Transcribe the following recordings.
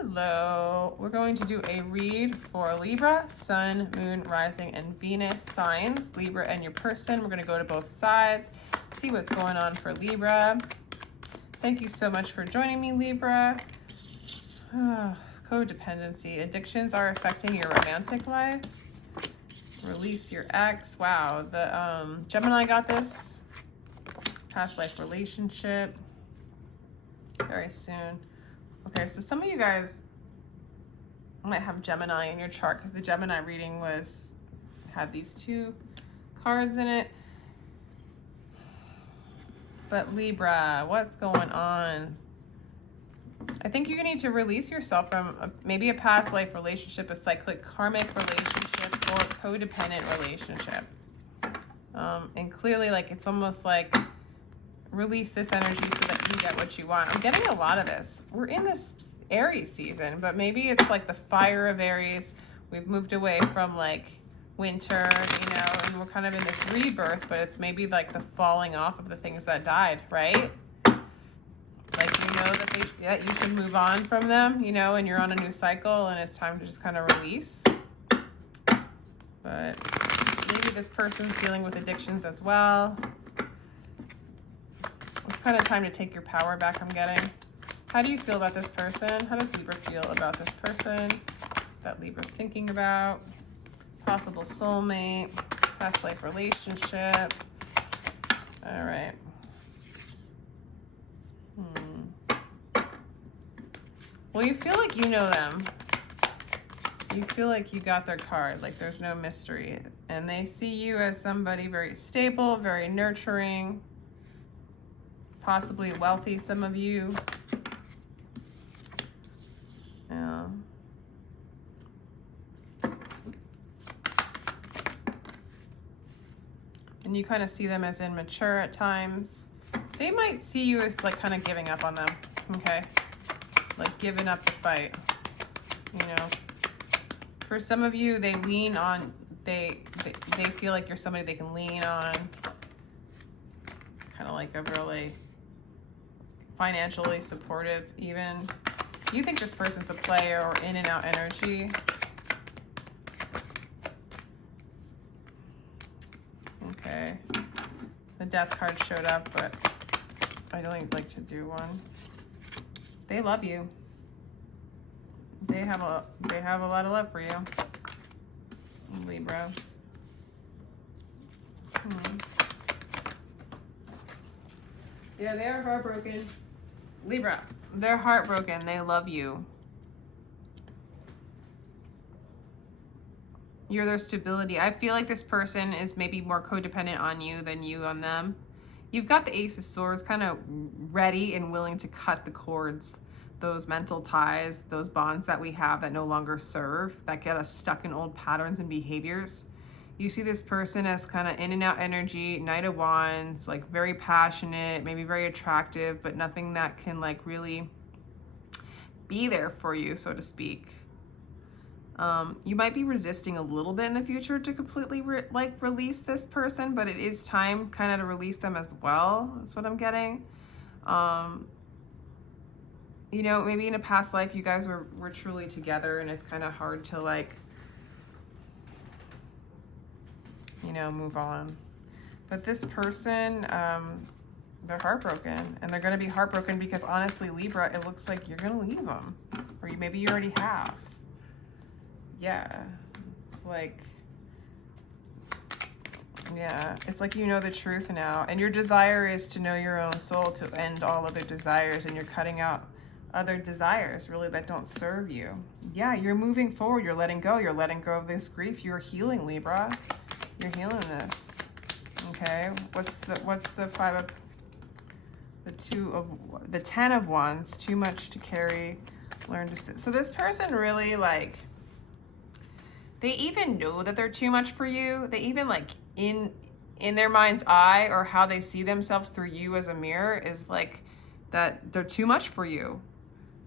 Hello, we're going to do a read for Libra, Sun, Moon, Rising, and Venus signs. Libra and your person. We're going to go to both sides, see what's going on for Libra. Thank you so much for joining me, Libra. Codependency. Addictions are affecting your romantic life. Release your ex. Wow, the Gemini got this. Past life relationship. Very soon. Okay, so some of you guys might have Gemini in your chart because the Gemini reading had these two cards in it. But Libra, what's going on? I think you need to release yourself from maybe a past life relationship, a cyclic karmic relationship, or a codependent relationship. And clearly, like, it's almost like release this energy so that you get what you want. I'm getting a lot of this. We're in this Aries season, but maybe it's like the fire of Aries. We've moved away from like winter, you know, and we're kind of in this rebirth, but it's maybe like the falling off of the things that died, right? Like, you know that you should move on from them, you know, and you're on a new cycle and it's time to just kind of release. But maybe this person's dealing with addictions as well. It's kind of time to take your power back, I'm getting. How do you feel about this person? How does Libra feel about this person that Libra's thinking about? Possible soulmate, past life relationship. All right. Well, you feel like you know them. You feel like you got their card, like there's no mystery. And they see you as somebody very stable, very nurturing, possibly wealthy, some of you. Yeah. And you kind of see them as immature at times. They might see you as like kind of giving up on them, okay? Like giving up the fight, you know? For some of you, they lean on, they feel like you're somebody they can lean on. Kind of like a really financially supportive even. You think this person's a player or in and out energy. Okay. The death card showed up, but I don't like to do one. They love you. They have a lot of love for you, Libra. Yeah, they are heartbroken. Libra, they're heartbroken. They love you. You're their stability. I feel like this person is maybe more codependent on you than you on them. You've got the Ace of Swords kind of ready and willing to cut the cords, those mental ties, those bonds that we have that no longer serve, that get us stuck in old patterns and behaviors. You see this person as kind of in and out energy, Knight of Wands, like very passionate, maybe very attractive, but nothing that can like really be there for you, so to speak. You might be resisting a little bit in the future to completely release this person, but it is time kind of to release them as well. That's what I'm getting. You know, maybe in a past life you guys were truly together and it's kind of hard to like, you know, move on. But this person, they're heartbroken, and they're going to be heartbroken because honestly, Libra, it looks like you're going to leave them, or maybe you already have. Yeah, it's like, yeah, it's like you know the truth now, and your desire is to know your own soul, to end all other desires, and you're cutting out other desires really that don't serve you. Yeah, you're moving forward, you're letting go of this grief, you're healing, Libra. You're healing this. Okay, what's the the 10 of Wands, too much to carry, learn to sit. So this person really like, they even know that they're too much for you. They even like in their mind's eye, or how they see themselves through you as a mirror, is like that they're too much for you,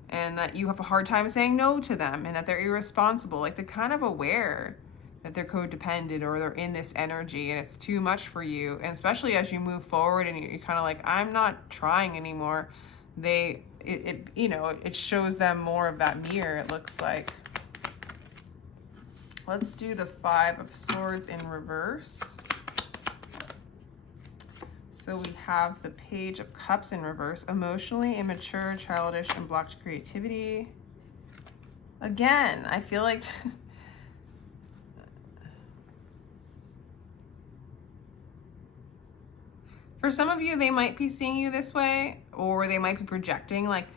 and that you have a hard time saying no to them, and that they're irresponsible. Like they're kind of aware that they're codependent, or they're in this energy and it's too much for you. And especially as you move forward and you're kind of like, I'm not trying anymore, you know, it shows them more of that mirror, it looks like. Let's do the 5 of Swords in reverse. So we have the Page of Cups in reverse. Emotionally immature, childish, and blocked creativity. Again, I feel like for some of you, they might be seeing you this way, or they might be projecting, like,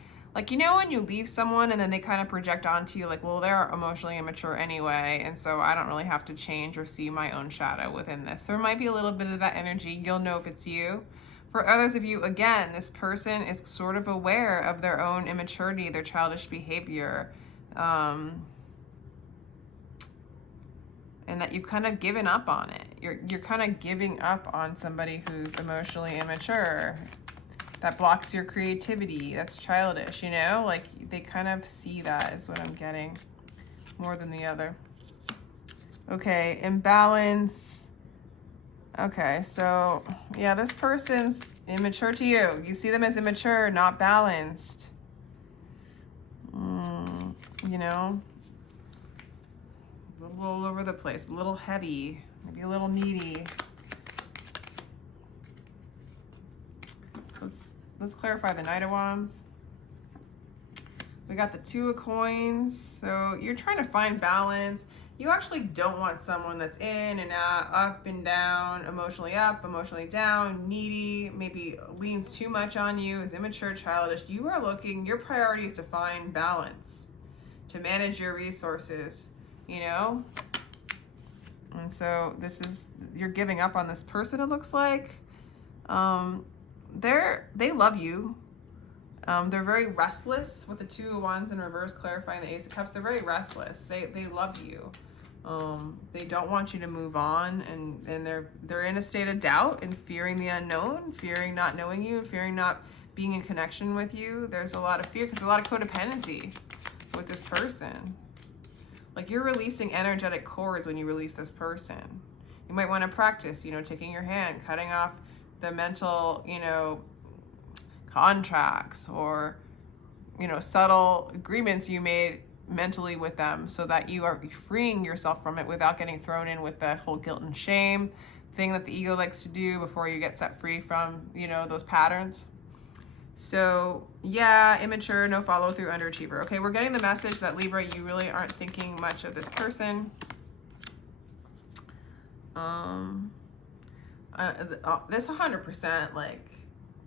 you know, when you leave someone and then they kind of project onto you, like, well, they're emotionally immature anyway, and so I don't really have to change or see my own shadow within this. There might be a little bit of that energy. You'll know if it's you. For others of you, again, this person is sort of aware of their own immaturity, their childish behavior, and that you've kind of given up on it. You're kind of giving up on somebody who's emotionally immature. That blocks your creativity. That's childish, you know? Like, they kind of see that is what I'm getting more than the other. Okay, imbalance. Okay, so, yeah, this person's immature to you. You see them as immature, not balanced. You know? A little all over the place, a little heavy, maybe a little needy. Let's clarify the Knight of Wands. We got the 2 of Coins. So you're trying to find balance. You actually don't want someone that's in and out, up and down, emotionally up, emotionally down, needy, maybe leans too much on you, is immature, childish. You are looking, your priority is to find balance, to manage your resources, you know? And so this is, you're giving up on this person, it looks like. They love you. They're very restless with the 2 of Wands in reverse, clarifying the Ace of Cups. They're very restless. They love you. They don't want you to move on, and they're in a state of doubt and fearing the unknown, fearing not knowing you, fearing not being in connection with you. There's a lot of fear because there's a lot of codependency with this person. Like, you're releasing energetic cords when you release this person. You might want to practice, you know, taking your hand, cutting off the mental, you know, contracts or, you know, subtle agreements you made mentally with them so that you are freeing yourself from it without getting thrown in with the whole guilt and shame thing that the ego likes to do before you get set free from, you know, those patterns. So yeah, immature, no follow through, underachiever. Okay, we're getting the message that Libra, you really aren't thinking much of this person. This 100%, like,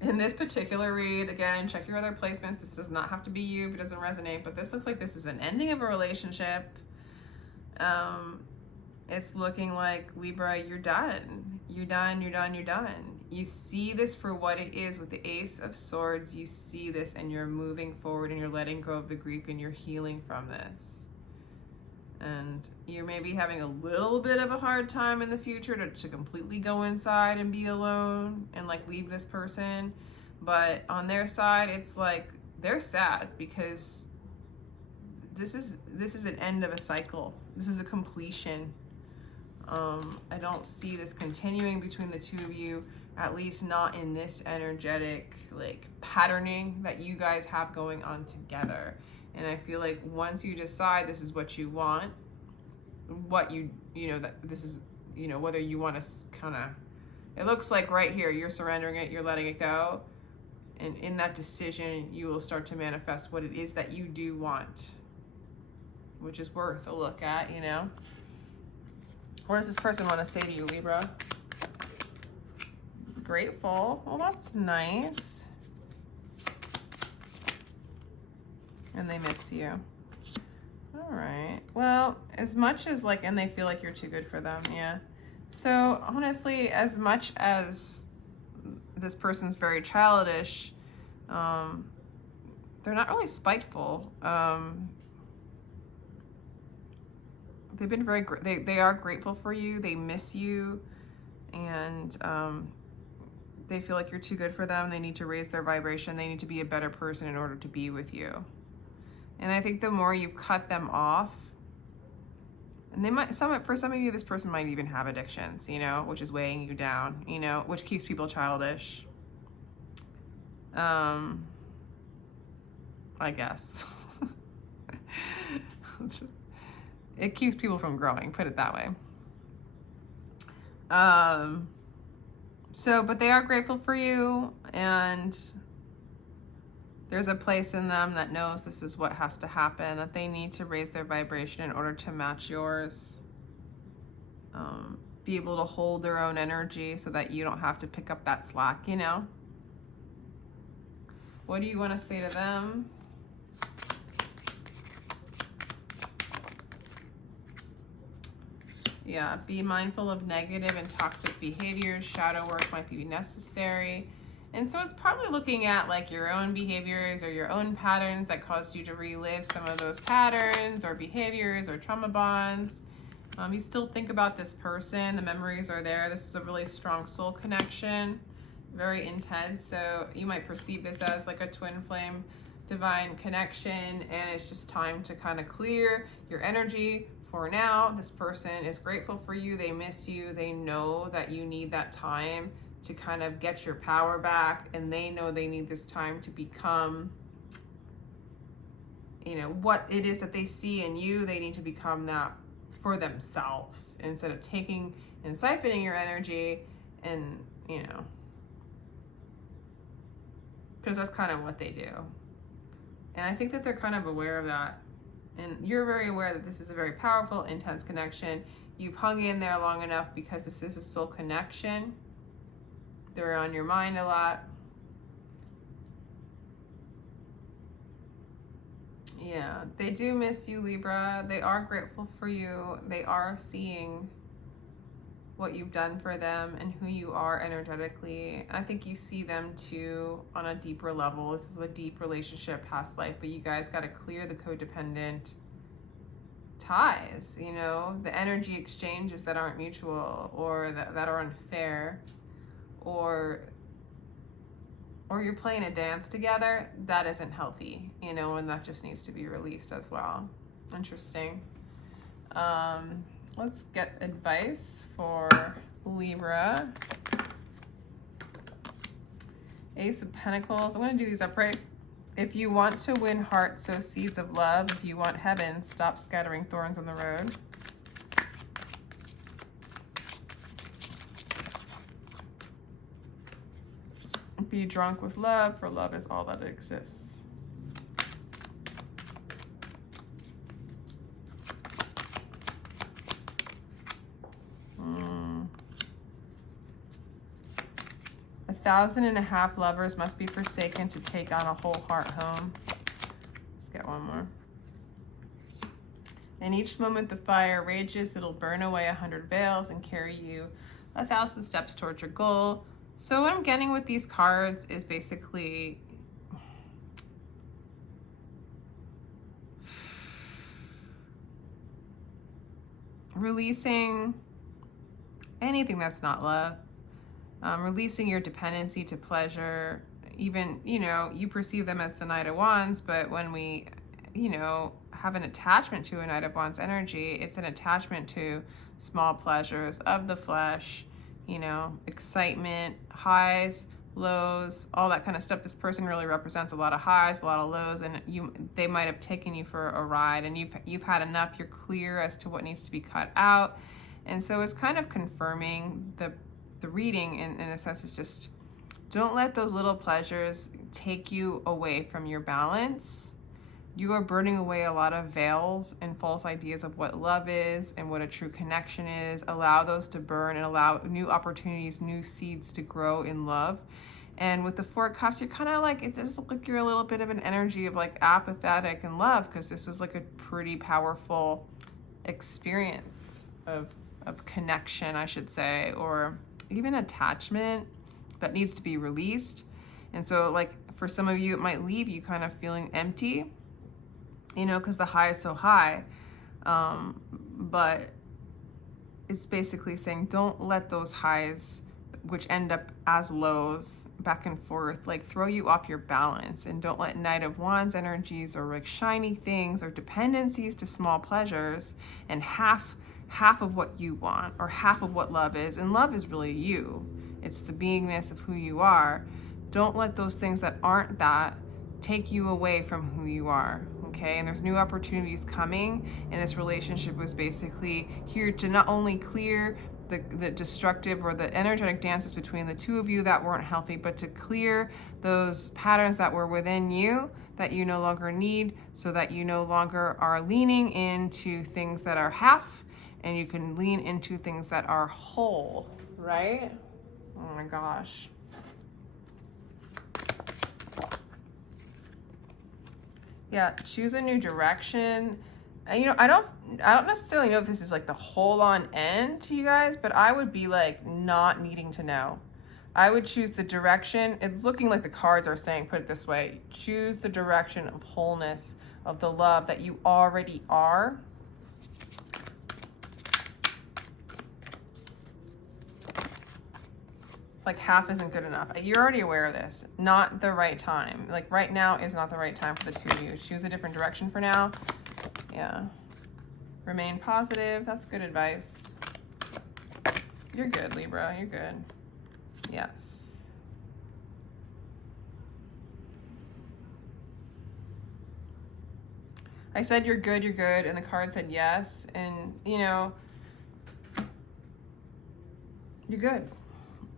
in this particular read, again, check your other placements. This does not have to be you if it doesn't resonate, but this looks like this is an ending of a relationship. It's looking like, Libra, you're done. You're done, you're done, you're done. You see this for what it is with the Ace of Swords. You see this and you're moving forward and you're letting go of the grief and you're healing from this. And you're maybe having a little bit of a hard time in the future to completely go inside and be alone and like leave this person. But on their side, it's like they're sad because this is an end of a cycle. This is a completion. I don't see this continuing between the two of you, at least not in this energetic like patterning that you guys have going on together. And I feel like once you decide this is what you want, what you know, that this is, you know, whether you want to kind of, it looks like right here, you're surrendering it, you're letting it go. And in that decision, you will start to manifest what it is that you do want, which is worth a look at, you know? What does this person want to say to you, Libra? Grateful. Well, that's nice. And they miss you. All right. Well, as much as like, and they feel like you're too good for them. Yeah. So honestly, as much as this person's very childish, they're not really spiteful. They've been very, they are grateful for you. They miss you. And, they feel like you're too good for them. They need to raise their vibration. They need to be a better person in order to be with you. And I think the more you've cut them off, and they might, for some of you, this person might even have addictions, you know, which is weighing you down, you know, which keeps people childish. I guess. It keeps people from growing, put it that way. But they are grateful for you, and there's a place in them that knows this is what has to happen, that they need to raise their vibration in order to match yours. Be able to hold their own energy so that you don't have to pick up that slack, you know? What do you want to say to them? Yeah, be mindful of negative and toxic behaviors. Shadow work might be necessary. And so it's probably looking at like your own behaviors or your own patterns that caused you to relive some of those patterns or behaviors or trauma bonds. You still think about this person. The memories are there. This is a really strong soul connection, very intense. So you might perceive this as like a twin flame divine connection, and it's just time to kind of clear your energy for now. This person is grateful for you. They miss you. They know that you need that time to kind of get your power back, and they know they need this time to become, you know, what it is that they see in you. They need to become that for themselves instead of taking and siphoning your energy, and, you know, because that's kind of what they do. And I think that they're kind of aware of that. And you're very aware that this is a very powerful, intense connection. You've hung in there long enough because this is a soul connection. They're on your mind a lot. Yeah, they do miss you, Libra. They are grateful for you. They are seeing what you've done for them and who you are energetically. I think you see them too on a deeper level. This is a deep relationship, past life, but you guys got to clear the codependent ties, you know, the energy exchanges that aren't mutual or that are unfair, or you're playing a dance together that isn't healthy, you know, and that just needs to be released as well. Interesting. Let's get advice for Libra. Ace of Pentacles. I'm going to do these upright. If you want to win hearts, sow seeds of love. If you want heaven, stop scattering thorns on the road. Be drunk with love, for love is all that exists. A 1,500 lovers must be forsaken to take on a whole heart home. Let's get one more. In each moment the fire rages, it'll burn away 100 veils and carry you 1,000 steps towards your goal. So what I'm getting with these cards is basically releasing anything that's not love, releasing your dependency to pleasure. Even, you know, you perceive them as the Knight of Wands, but when we, you know, have an attachment to a Knight of Wands energy, it's an attachment to small pleasures of the flesh, you know, excitement, highs, lows, all that kind of stuff. This person really represents a lot of highs, a lot of lows, and they might have taken you for a ride, and you've had enough. You're clear as to what needs to be cut out, and so it's kind of confirming the reading in a sense. Is just don't let those little pleasures take you away from your balance. You are burning away a lot of veils and false ideas of what love is and what a true connection is. Allow those to burn and allow new opportunities, new seeds to grow in love. And with the Four of Cups, you're kind of like, it's just like you're a little bit of an energy of like apathetic in love, because this is like a pretty powerful experience of connection, I should say, or even attachment that needs to be released. And so like for some of you, it might leave you kind of feeling empty, you know, because the high is so high. But it's basically saying don't let those highs, which end up as lows back and forth, like throw you off your balance. And don't let Knight of Wands energies or like shiny things or dependencies to small pleasures and half of what you want or half of what love is. And love is really you. It's the beingness of who you are. Don't let those things that aren't that take you away from who you are, okay? And there's new opportunities coming, and this relationship was basically here to not only clear the destructive or the energetic dances between the two of you that weren't healthy, but to clear those patterns that were within you that you no longer need, so that you no longer are leaning into things that are half, and you can lean into things that are whole, right? Oh my gosh. Yeah, choose a new direction. You know, I don't necessarily know if this is like the whole on end to you guys, but I would be like not needing to know. I would choose the direction. It's looking like the cards are saying, put it this way, choose the direction of wholeness, of the love that you already are. Like half isn't good enough. You're already aware of this. Not the right time. Like right now is not the right time for the two of you. Choose a different direction for now. Yeah. Remain positive. That's good advice. You're good, Libra. You're good. Yes. I said you're good, and the card said yes. And, you know, you're good.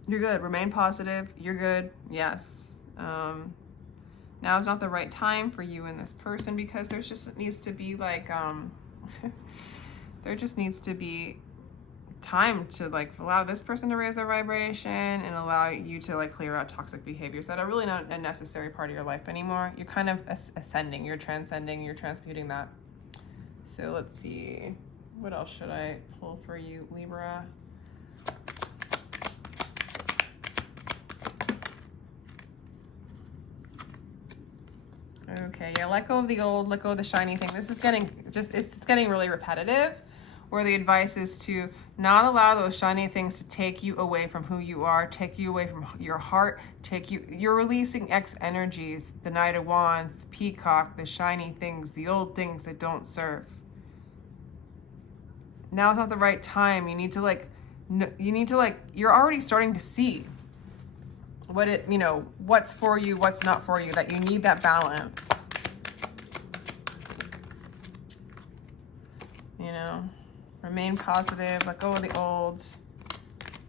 You're good. Remain positive. You're good. Yes. Now is not the right time for you and this person, because there's just needs to be like there just needs to be time to like allow this person to raise their vibration and allow you to like clear out toxic behaviors that are really not a necessary part of your life anymore. You're kind of ascending, you're transcending, you're transmuting that. So let's see, what else should I pull for you, Libra? Okay, yeah, let go of the old, let go of the shiny thing. This is getting it's getting really repetitive, where the advice is to not allow those shiny things to take you away from who you are, take you away from your heart, you're releasing X energies, the Knight of Wands, the Peacock, the shiny things, the old things that don't serve. Now is not the right time. You need to you're already starting to see what's for you, what's not for you, that you need that balance. You know, remain positive, let go of the old.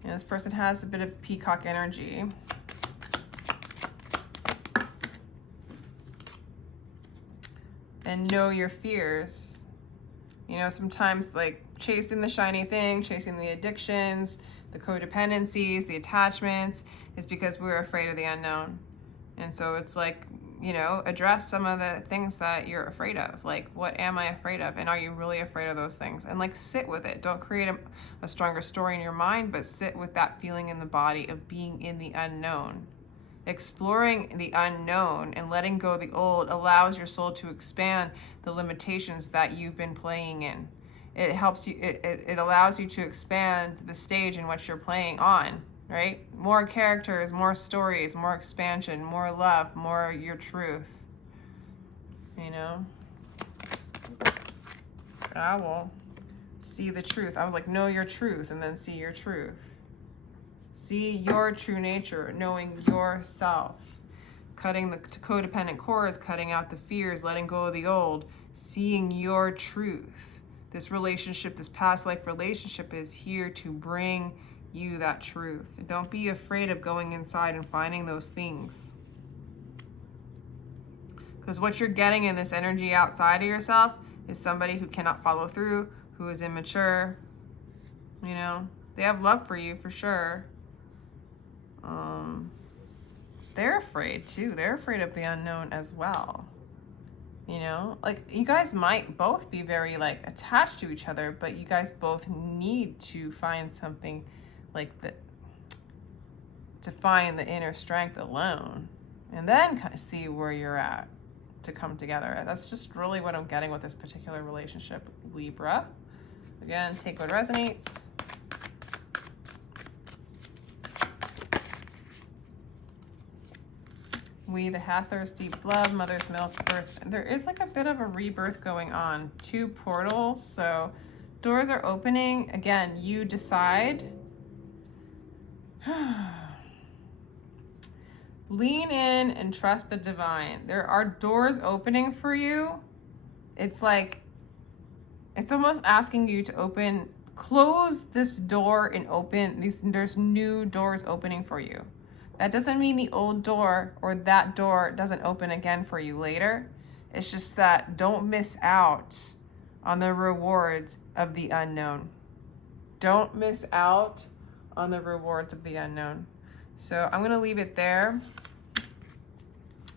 And this person has a bit of peacock energy. And know your fears. You know, sometimes like chasing the shiny thing, chasing the addictions, the codependencies, the attachments, is because we're afraid of the unknown. And so it's like, you know, address some of the things that you're afraid of. Like, what am I afraid of? And are you really afraid of those things? And like, sit with it. Don't create a stronger story in your mind, but sit with that feeling in the body of being in the unknown. Exploring the unknown and letting go of the old allows your soul to expand the limitations that you've been playing in. It helps you, it allows you to expand the stage in which you're playing on, right? More characters, more stories, more expansion, more love, more your truth, you know? I will see the truth. I was like, know your truth, and then see your truth. See your true nature, knowing yourself. Cutting the codependent cords, cutting out the fears, letting go of the old, seeing your truth. This relationship, this past life relationship, is here to bring you that truth. Don't be afraid of going inside and finding those things. Because what you're getting in this energy outside of yourself is somebody who cannot follow through, who is immature. You know, they have love for you for sure. They're afraid too. They're afraid of the unknown as well. You know, like you guys might both be very like attached to each other, but you guys both need to find something like that, to find the inner strength alone, and then kind of see where you're at to come together. That's just really what I'm getting with this particular relationship, Libra. Again, take what resonates. We, the Hathors, deep love, mother's milk, birth. There is like a bit of a rebirth going on. 2 portals, so doors are opening. Again, you decide. Lean in and trust the divine. There are doors opening for you. It's like, it's almost asking you to close this door and there's new doors opening for you. That doesn't mean the old door or that door doesn't open again for you later. It's just that don't miss out on the rewards of the unknown. Don't miss out on the rewards of the unknown. So I'm going to leave it there.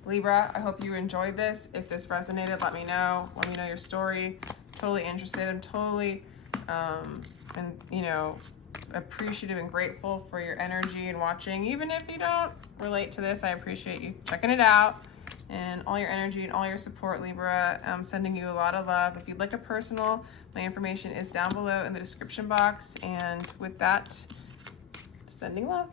Libra, I hope you enjoyed this. If this resonated, let me know. Let me know your story. Totally interested. I'm totally, appreciative and grateful for your energy and watching. Even if you don't relate to this, I appreciate you checking it out and all your energy and all your support, Libra. I'm sending you a lot of love. If you'd like a personal, my information is down below in the description box. And with that, sending love.